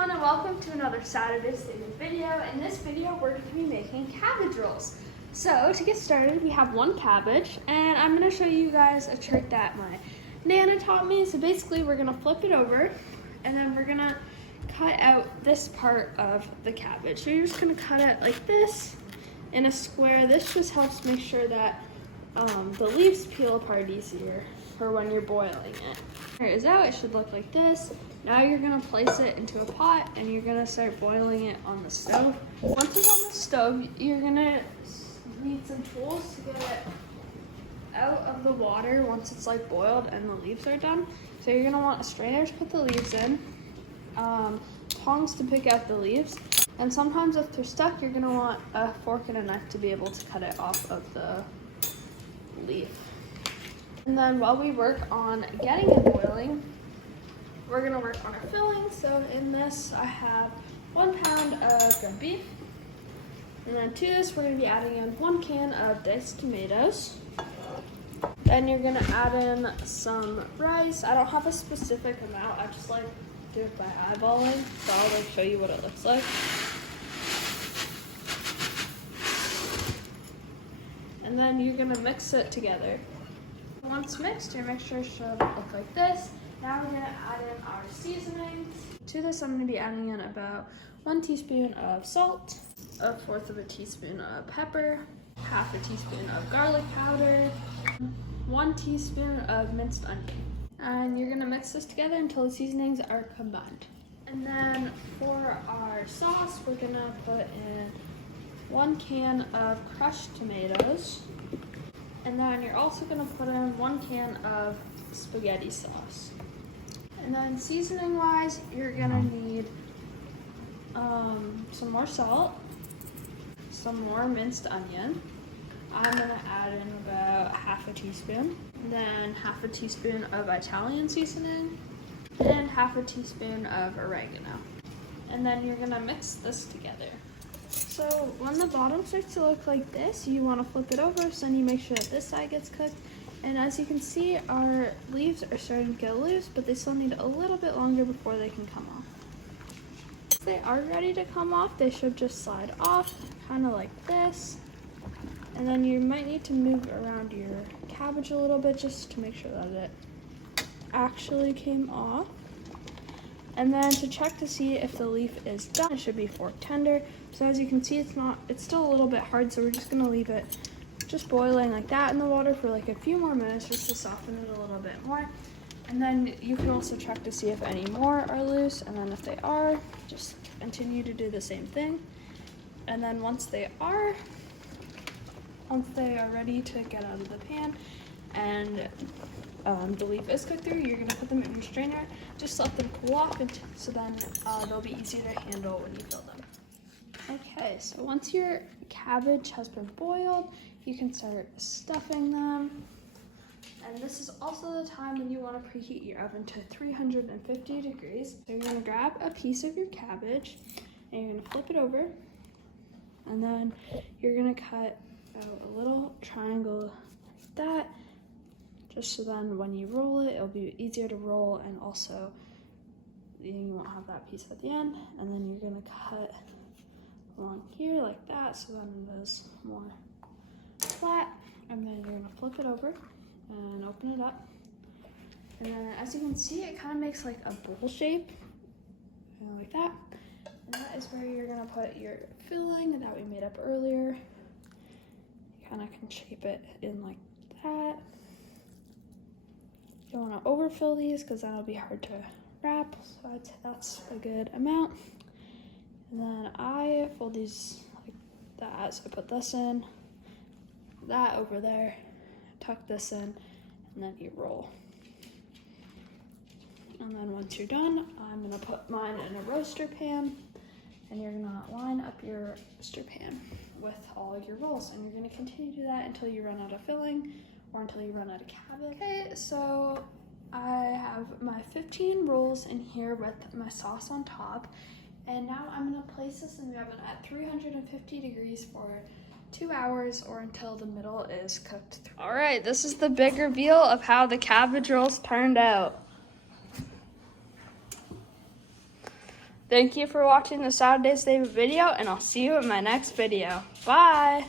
everyone, and welcome to another Saturday Saving video. In this video, we're going to be making cabbage rolls. So to get started, we have one cabbage, and I'm going to show you guys a trick that my Nana taught me. So basically, we're going to flip it over, and then we're going to cut out this part of the cabbage. So you're just going to cut it like this in a square. This just helps make sure that the leaves peel apart easier for when you're boiling it. Here it is out. It should look like this. Now you're gonna place it into a pot and you're gonna start boiling it on the stove. Once it's on the stove, you're gonna need some tools to get it out of the water once it's like boiled and the leaves are done. So you're gonna want a strainer to put the leaves in, tongs to pick out the leaves, and sometimes if they're stuck, you're gonna want a fork and a knife to be able to cut it off of the leaf. And then while we work on getting it boiling, we're gonna work on our filling. So in this, I have 1 pound of ground beef. And then to this, we're gonna be adding in 1 can of diced tomatoes. Then you're gonna add in some rice. I don't have a specific amount. I just like do it by eyeballing. So I'll like show you what it looks like. And then you're gonna mix it together. Once mixed, your mixture should look like this. Now we're gonna add in our seasonings. To this, I'm gonna be adding in about 1 teaspoon of salt, 1/4 of a teaspoon of pepper, 1/2 a teaspoon of garlic powder, 1 teaspoon of minced onion. And you're gonna mix this together until the seasonings are combined. And then for our sauce, we're gonna put in 1 can of crushed tomatoes. And then you're also gonna put in 1 can of spaghetti sauce. And then seasoning wise, you're gonna need some more salt, some more minced onion. I'm gonna add in about 1/2 a teaspoon, then 1/2 a teaspoon of Italian seasoning, and 1/2 a teaspoon of oregano. And then you're gonna mix this together. So when the bottom starts to look like this, you wanna flip it over, so then you make sure that this side gets cooked. And as you can see, our leaves are starting to get loose, but they still need a little bit longer before they can come off. If they are ready to come off, they should just slide off, kind of like this. And then you might need to move around your cabbage a little bit just to make sure that it actually came off. And then to check to see if the leaf is done, it should be fork tender. So as you can see, it's still a little bit hard, so we're just gonna leave it just boiling like that in the water for like a few more minutes just to soften it a little bit more. And then you can also check to see if any more are loose, and then if they are, just continue to do the same thing. And then once they are ready to get out of the pan and the leaf is cooked through, you're gonna put them in your strainer. Just let them cool off, and so then they'll be easier to handle when you fill them. Okay, so once your cabbage has been boiled, you can start stuffing them. And this is also the time when you want to preheat your oven to 350 degrees. So you're gonna grab a piece of your cabbage and you're gonna flip it over. And then you're gonna cut out a little triangle like that, just so then when you roll it, it'll be easier to roll, and also you won't have that piece at the end. And then you're gonna cut along here like that, so then it is more flat. And then you're gonna flip it over and open it up. And then as you can see, it kind of makes like a bowl shape, like that. And that is where you're gonna put your filling that we made up earlier. You kind of can shape it in like that. You don't want to overfill these because that'll be hard to wrap, so that's a good amount. And then I fold these like that, so I put this in, that over there, tuck this in, and then you roll. And then once you're done, I'm gonna put mine in a roaster pan, and you're gonna line up your roaster pan with all of your rolls, and you're gonna continue to do that until you run out of filling or until you run out of cabbage. Okay, so I have my 15 rolls in here with my sauce on top. And now I'm gonna place this in the oven at 350 degrees for 2 hours or until the middle is cooked through. All right, this is the big reveal of how the cabbage rolls turned out. Thank you for watching the Saturday's Favorite video, and I'll see you in my next video. Bye!